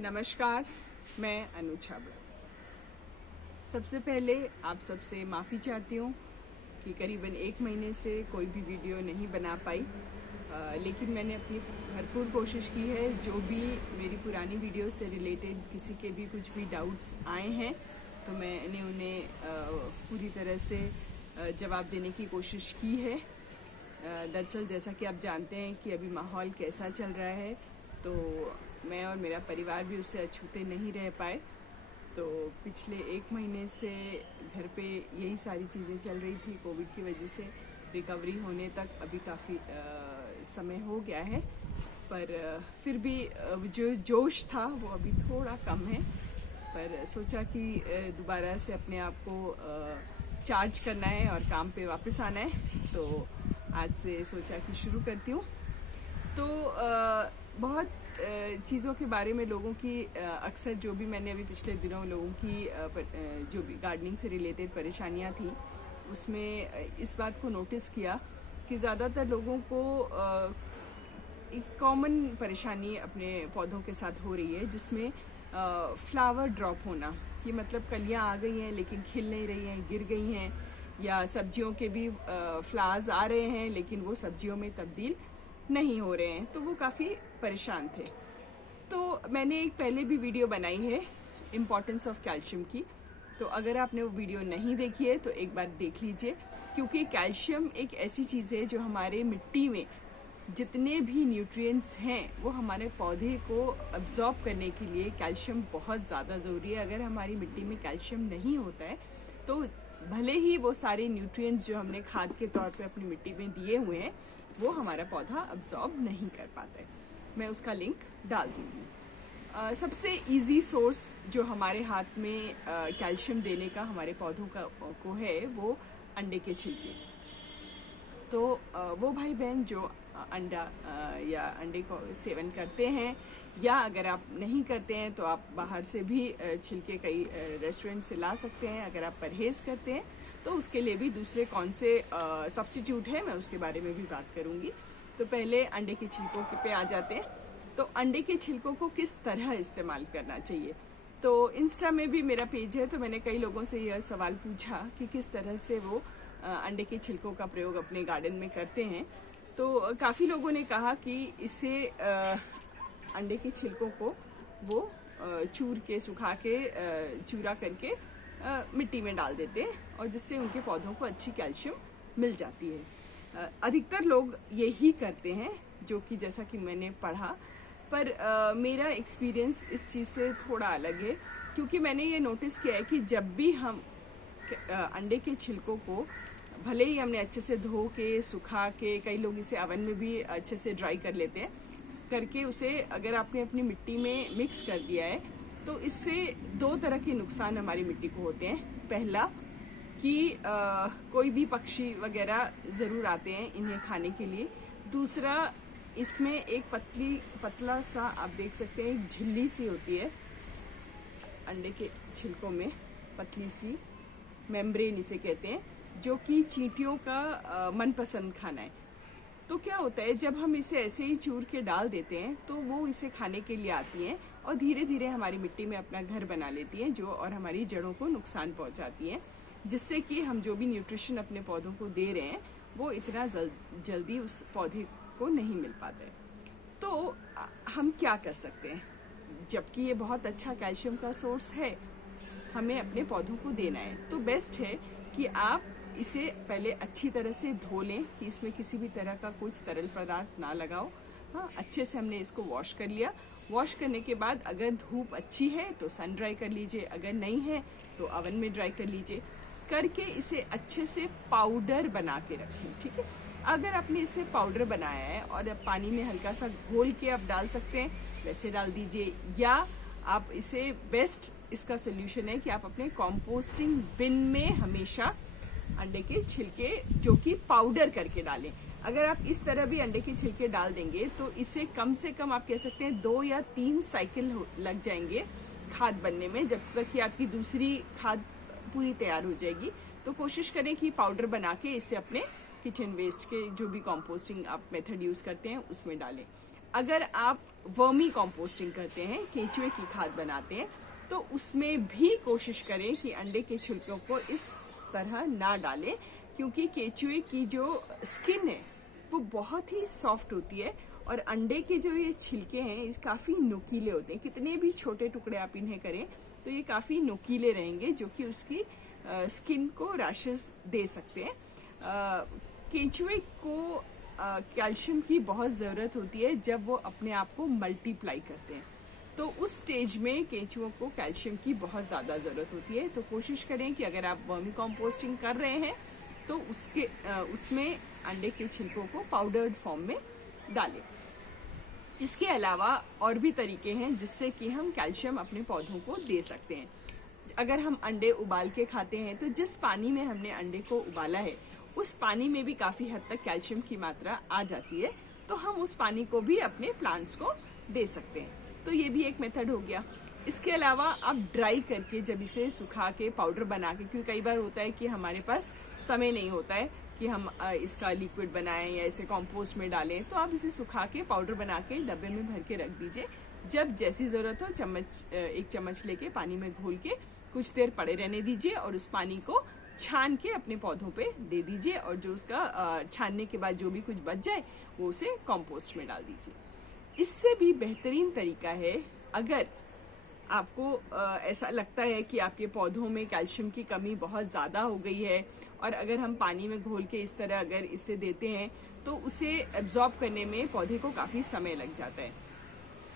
नमस्कार, मैं अनु छाबड़ा। सबसे पहले आप सबसे माफ़ी चाहती हूँ कि करीबन 1 महीने से कोई भी वीडियो नहीं बना पाई, लेकिन मैंने अपनी भरपूर कोशिश की है। जो भी मेरी पुरानी वीडियो से रिलेटेड किसी के भी कुछ भी डाउट्स आए हैं तो मैंने उन्हें पूरी तरह से जवाब देने की कोशिश की है। दरअसल जैसा कि आप जानते हैं कि अभी माहौल कैसा चल रहा है, तो मैं और मेरा परिवार भी उससे अछूते नहीं रह पाए। तो पिछले 1 महीने से घर पे यही सारी चीज़ें चल रही थी। कोविड की वजह से रिकवरी होने तक अभी काफ़ी समय हो गया है, पर फिर भी जो जोश था वो अभी थोड़ा कम है। पर सोचा कि दोबारा से अपने आप को चार्ज करना है और काम पे वापस आना है, तो आज से सोचा कि शुरू करती हूँ। तो बहुत चीज़ों के बारे में लोगों की अक्सर जो भी मैंने अभी पिछले दिनों लोगों की जो भी गार्डनिंग से रिलेटेड परेशानियां थी, उसमें इस बात को नोटिस किया कि ज़्यादातर लोगों को एक कॉमन परेशानी अपने पौधों के साथ हो रही है, जिसमें फ्लावर ड्रॉप होना। कि मतलब कलियां आ गई हैं लेकिन खिल नहीं रही हैं, गिर गई हैं, या सब्जियों के भी फ्लावर्स आ रहे हैं लेकिन वो सब्जियों में तब्दील नहीं हो रहे हैं। तो वो काफ़ी परेशान थे। तो मैंने एक पहले भी वीडियो बनाई है इम्पोर्टेंस ऑफ कैल्शियम की, तो अगर आपने वो वीडियो नहीं देखी है तो एक बार देख लीजिए, क्योंकि कैल्शियम एक ऐसी चीज़ है जो हमारे मिट्टी में जितने भी न्यूट्रिएंट्स हैं वो हमारे पौधे को अब्जॉर्ब करने के लिए कैल्शियम बहुत ज़्यादा ज़रूरी है। अगर हमारी मिट्टी में कैल्शियम नहीं होता है तो भले ही वो सारे न्यूट्रिएंट्स जो हमने खाद के तौर पे अपनी मिट्टी में दिए हुए हैं वो हमारा पौधा अब्जॉर्ब नहीं कर पाता है। मैं उसका लिंक डाल दूंगी। सबसे इजी सोर्स जो हमारे हाथ में कैल्शियम देने का हमारे पौधों को है वो अंडे के छिलके। तो वो भाई बहन जो अंडा या अंडे को सेवन करते हैं, या अगर आप नहीं करते हैं तो आप बाहर से भी छिलके कई रेस्टोरेंट से ला सकते हैं। अगर आप परहेज करते हैं तो उसके लिए भी दूसरे कौन से सब्स्टिट्यूट है, मैं उसके बारे में भी बात करूंगी। तो पहले अंडे के छिलकों पे आ जाते हैं। तो अंडे के छिलकों को किस तरह इस्तेमाल करना चाहिए। तो इंस्टा में भी मेरा पेज है, तो मैंने कई लोगों से यह सवाल पूछा कि किस तरह से वो अंडे के छिलकों का प्रयोग अपने गार्डन में करते हैं। तो काफ़ी लोगों ने कहा कि इससे अंडे के छिलकों को वो चूर के सुखा के चूरा करके मिट्टी में डाल देते हैं, और जिससे उनके पौधों को अच्छी कैल्शियम मिल जाती है। अधिकतर लोग यही करते हैं, जो कि जैसा कि मैंने पढ़ा, पर मेरा एक्सपीरियंस इस चीज़ से थोड़ा अलग है। क्योंकि मैंने ये नोटिस किया है कि जब भी हम अंडे के छिलकों को भले ही हमने अच्छे से धो के सुखा के, कई लोग इसे अवन में भी अच्छे से ड्राई कर लेते हैं, करके उसे अगर आपने अपनी मिट्टी में मिक्स कर दिया है तो इससे 2 तरह के नुकसान हमारी मिट्टी को होते हैं। पहला कि कोई भी पक्षी वगैरह ज़रूर आते हैं इन्हें खाने के लिए। दूसरा, इसमें एक पतला सा आप देख सकते हैं, एक झिल्ली सी होती है अंडे के छिलकों में, पतली सी मेम्ब्रेन इसे कहते हैं, जो कि चींटियों का मनपसंद खाना है। तो क्या होता है, जब हम इसे ऐसे ही चूर के डाल देते हैं तो वो इसे खाने के लिए आती हैं और धीरे धीरे हमारी मिट्टी में अपना घर बना लेती हैं, जो और हमारी जड़ों को नुकसान पहुंचाती हैं, जिससे कि हम जो भी न्यूट्रिशन अपने पौधों को दे रहे हैं वो इतना जल्दी उस पौधे को नहीं मिल पाता है। तो हम क्या कर सकते हैं, जबकि ये बहुत अच्छा कैल्शियम का सोर्स है, हमें अपने पौधों को देना है। तो बेस्ट है कि आप इसे पहले अच्छी तरह से धो लें कि इसमें किसी भी तरह का कुछ तरल पदार्थ ना लगाओ। हाँ, अच्छे से हमने इसको वॉश कर लिया। वॉश करने के बाद अगर धूप अच्छी है तो सन ड्राई कर लीजिए, अगर नहीं है तो अवन में ड्राई कर लीजिए। करके इसे अच्छे से पाउडर बना के रखें, ठीक है। अगर आपने इसे पाउडर बनाया है और अब पानी में हल्का सा घोल के आप डाल सकते हैं, वैसे डाल दीजिए, या आप इसे बेस्ट इसका सोल्यूशन है कि आप अपने कॉम्पोस्टिंग बिन में हमेशा अंडे के छिलके जो कि पाउडर करके डालें। अगर आप इस तरह भी अंडे के छिलके डाल देंगे तो इसे कम से कम आप कह सकते हैं 2 या 3 साइकिल लग जाएंगे खाद बनने में, जब तक कि आपकी दूसरी खाद पूरी तैयार हो जाएगी। तो कोशिश करें कि पाउडर बना के इसे अपने किचन वेस्ट के जो भी कॉम्पोस्टिंग आप मेथड यूज करते हैं उसमें डालें। अगर आप वर्मी कंपोस्टिंग करते हैं, केंचुए की खाद बनाते हैं, तो उसमें भी कोशिश करें कि अंडे के छिलकों को इस तरह ना डालें, क्योंकि केंचुए की जो स्किन है वो बहुत ही सॉफ्ट होती है और अंडे के जो ये छिलके हैं ये काफी नुकीले होते हैं। कितने भी छोटे टुकड़े आप इन्हें करें तो ये काफी नुकीले रहेंगे, जो कि उसकी स्किन को रैशेस दे सकते हैं। केंचुए को कैल्शियम की बहुत जरूरत होती है जब वो अपने आप को मल्टीप्लाई करते हैं, तो उस स्टेज में केंचुओं को कैल्शियम की बहुत ज्यादा जरूरत होती है। तो कोशिश करें कि अगर आप वर्मी कंपोस्टिंग कर रहे हैं तो उसमें अंडे के छिलकों को पाउडर्ड फॉर्म में डालें। इसके अलावा और भी तरीके हैं जिससे कि हम कैल्शियम अपने पौधों को दे सकते हैं। अगर हम अंडे उबाल के खाते हैं तो जिस पानी में हमने अंडे को उबाला है उस पानी में भी काफी हद तक कैल्शियम की मात्रा आ जाती है, तो हम उस पानी को भी अपने प्लांट्स को दे सकते हैं। तो ये भी एक मेथड हो गया। इसके अलावा आप ड्राई करके जब इसे सुखा के पाउडर बना के, क्योंकि कई बार होता है कि हमारे पास समय नहीं होता है कि हम इसका लिक्विड बनाएं या इसे कंपोस्ट में डालें, तो आप इसे सुखा के पाउडर बना के डब्बे में भर के रख दीजिए। जब जैसी जरूरत हो एक चम्मच लेके पानी में घोल के कुछ देर पड़े रहने दीजिए और उस पानी को छान के अपने पौधों पे दे दीजिए, और जो उसका छानने के बाद जो भी कुछ बच जाए वो उसे कंपोस्ट में डाल दीजिए। इससे भी बेहतरीन तरीका है, अगर आपको ऐसा लगता है कि आपके पौधों में कैल्शियम की कमी बहुत ज्यादा हो गई है और अगर हम पानी में घोल के इस तरह अगर इसे देते हैं तो उसे एब्जॉर्ब करने में पौधे को काफी समय लग जाता है।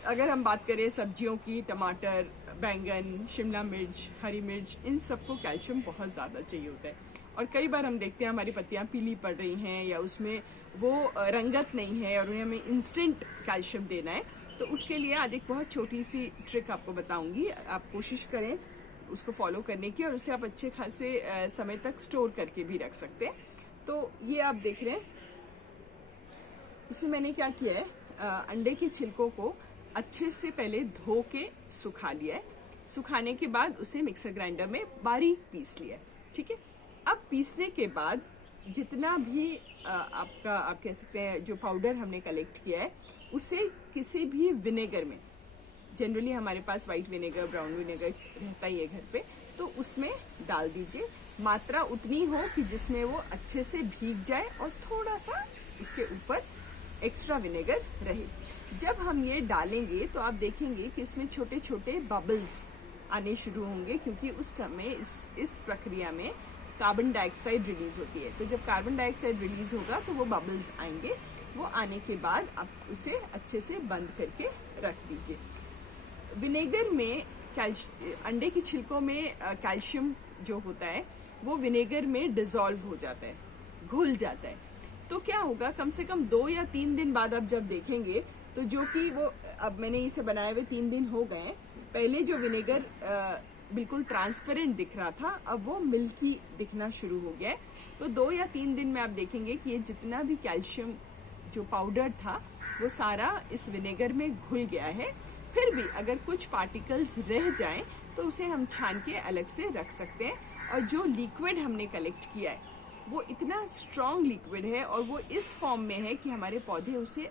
अगर हम बात करें सब्जियों की, टमाटर, बैंगन, शिमला मिर्च, हरी मिर्च, इन सबको कैल्शियम बहुत ज्यादा चाहिए होता है और कई बार हम देखते हैं हमारी पत्तियां पीली पड़ रही हैं या उसमें वो रंगत नहीं है और उन्हें हमें इंस्टेंट कैल्शियम देना है। तो उसके लिए आज एक बहुत छोटी सी ट्रिक आपको बताऊंगी, आप कोशिश करें उसको फॉलो करने की और उसे आप अच्छे खासे समय तक स्टोर करके भी रख सकते हैं। तो ये आप देख रहे हैं, इसमें मैंने क्या किया है, अंडे के छिलकों को अच्छे से पहले धो के सुखा लिया है। सुखाने के बाद उसे मिक्सर ग्राइंडर में बारीक पीस लिया है। ठीक है, अब पीसने के बाद जितना भी आप कह सकते हैं जो पाउडर हमने कलेक्ट किया है उसे किसी भी विनेगर में, जनरली हमारे पास व्हाइट विनेगर, ब्राउन विनेगर रहता ही है घर पे, तो उसमें डाल दीजिए। मात्रा उतनी हो कि जिसमें वो अच्छे से भीग जाए और थोड़ा सा उसके ऊपर एक्स्ट्रा विनेगर रहे। जब हम ये डालेंगे तो आप देखेंगे कि इसमें छोटे छोटे बबल्स आने शुरू होंगे, क्योंकि उस समय इस प्रक्रिया में कार्बन डाइऑक्साइड रिलीज होती है। तो जब कार्बन डाइऑक्साइड रिलीज होगा तो वो बबल्स आएंगे। वो आने के बाद आप उसे अच्छे से बंद करके रख दीजिए। विनेगर में अंडे के छिलकों में कैल्शियम जो होता है वो विनेगर में डिसॉल्व हो जाता है, घुल जाता है। तो क्या होगा, कम से कम 2 या 3 दिन बाद आप जब देखेंगे तो जो कि वो, अब मैंने इसे बनाए हुए 3 दिन हो गए, पहले जो विनेगर बिल्कुल ट्रांसपेरेंट दिख रहा था अब वो मिल्की दिखना शुरू हो गया है। तो 2 या 3 दिन में आप देखेंगे कि ये जितना भी कैल्शियम जो पाउडर था वो सारा इस विनेगर में घुल गया है। फिर भी अगर कुछ पार्टिकल्स रह जाएं तो उसे हम छान के अलग से रख सकते हैं। और जो लिक्विड हमने कलेक्ट किया है वो इतना स्ट्रॉन्ग लिक्विड है और वो इस फॉर्म में है कि हमारे पौधे उसे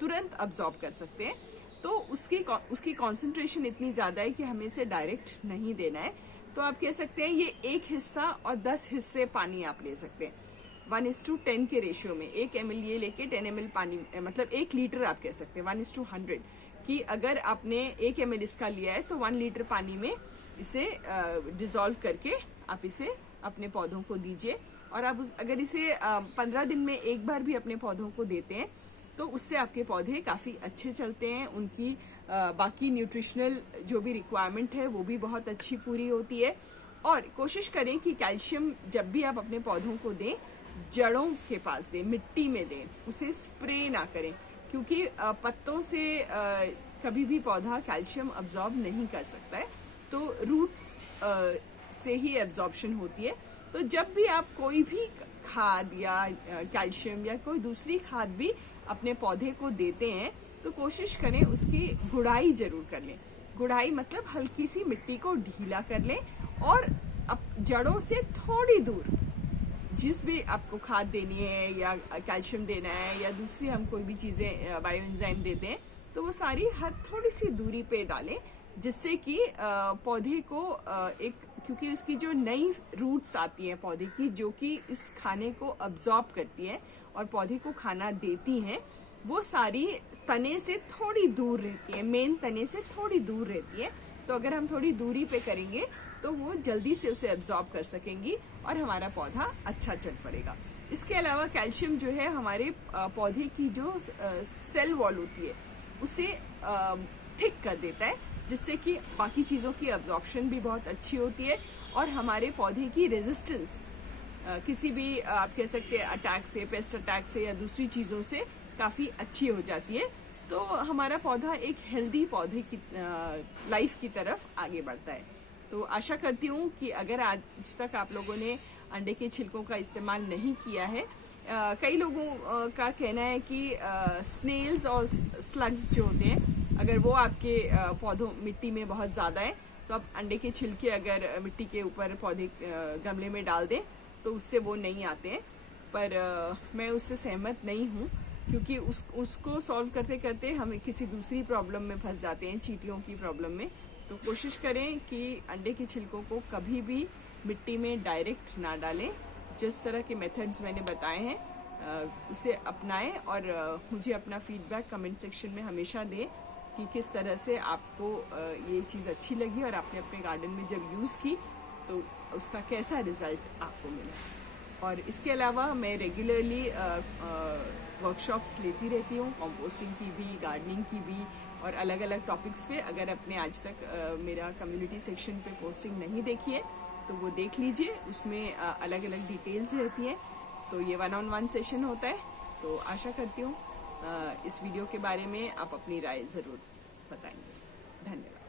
तुरंत अब्सॉर्ब कर सकते हैं। तो उसकी कॉन्सेंट्रेशन इतनी ज्यादा है कि हमें इसे डायरेक्ट नहीं देना है। तो आप कह सकते हैं ये 1 हिस्सा और 10 हिस्से पानी आप ले सकते हैं, 1:10 के रेशियो में। 1 ml ये लेके 10 ml पानी, मतलब 1 लीटर आप कह सकते हैं, 1:100 कि अगर आपने 1 ml इसका लिया है तो 1 लीटर पानी में इसे डिसॉल्व करके आप इसे अपने पौधों को दीजिए। और आप अगर इसे 15 दिन में एक बार भी अपने पौधों को देते हैं तो उससे आपके पौधे काफी अच्छे चलते हैं, उनकी बाकी न्यूट्रिशनल जो भी रिक्वायरमेंट है वो भी बहुत अच्छी पूरी होती है। और कोशिश करें कि कैल्शियम जब भी आप अपने पौधों को दें जड़ों के पास दें, मिट्टी में दें, उसे स्प्रे ना करें, क्योंकि पत्तों से कभी भी पौधा कैल्शियम अब्सॉर्ब नहीं कर सकता है। तो रूट्स से ही एब्जॉर्प्शन होती है। तो जब भी आप कोई भी खाद या कैल्शियम या कोई दूसरी खाद भी अपने पौधे को देते हैं तो कोशिश करें उसकी गुड़ाई जरूर कर लें। गुड़ाई मतलब हल्की सी मिट्टी को ढीला कर लें और जड़ों से थोड़ी दूर जिस भी आपको खाद देनी है या कैल्शियम देना है या दूसरी हम कोई भी चीजें बायो एंजाइम देते हैं तो वो सारी हर थोड़ी सी दूरी पे डालें, जिससे कि पौधे को एक, क्योंकि उसकी जो नई रूट्स आती हैं पौधे की, जो कि इस खाने को अब्जॉर्ब करती है और पौधे को खाना देती हैं, वो सारी तने से थोड़ी दूर रहती है, मेन तने से थोड़ी दूर रहती है। तो अगर हम थोड़ी दूरी पे करेंगे तो वो जल्दी से उसे एब्जॉर्ब कर सकेंगी और हमारा पौधा अच्छा चल पड़ेगा। इसके अलावा कैल्शियम जो है हमारे पौधे की जो सेल वॉल होती है उसे थिक कर देता है, जिससे कि बाकी चीजों की एब्जॉर्प्शन भी बहुत अच्छी होती है और हमारे पौधे की रेजिस्टेंस किसी भी आप कह सकते हैं अटैक से, पेस्ट अटैक से या दूसरी चीजों से काफी अच्छी हो जाती है। तो हमारा पौधा एक हेल्दी पौधे की लाइफ की तरफ आगे बढ़ता है। तो आशा करती हूँ कि अगर आज तक आप लोगों ने अंडे के छिलकों का इस्तेमाल नहीं किया है, कई लोगों का कहना है कि स्नेल्स और स्लग्स जो होते हैं, अगर वो आपके पौधों मिट्टी में बहुत ज्यादा है तो आप अंडे के छिलके अगर मिट्टी के ऊपर पौधे गमले में डाल दें तो उससे वो नहीं आते हैं। पर मैं उससे सहमत नहीं हूँ, क्योंकि उसको सॉल्व करते करते हम किसी दूसरी प्रॉब्लम में फंस जाते हैं, चींटियों की प्रॉब्लम में। तो कोशिश करें कि अंडे के छिलकों को कभी भी मिट्टी में डायरेक्ट ना डालें। जिस तरह के मेथड्स मैंने बताए हैं उसे अपनाएं और मुझे अपना फीडबैक कमेंट सेक्शन में हमेशा दें कि किस तरह से आपको ये चीज़ अच्छी लगी और आपने अपने गार्डन में जब यूज़ की तो उसका कैसा रिजल्ट आपको मिला। और इसके अलावा मैं रेगुलरली वर्कशॉप्स लेती रहती हूँ, कंपोस्टिंग की भी, गार्डनिंग की भी, और अलग अलग टॉपिक्स पे। अगर आपने आज तक मेरा कम्युनिटी सेक्शन पे पोस्टिंग नहीं देखी है तो वो देख लीजिए, उसमें अलग अलग डिटेल्स रहती हैं। तो ये 1-on-1 सेशन होता है। तो आशा करती हूँ इस वीडियो के बारे में आप अपनी राय ज़रूर बताएंगे। धन्यवाद।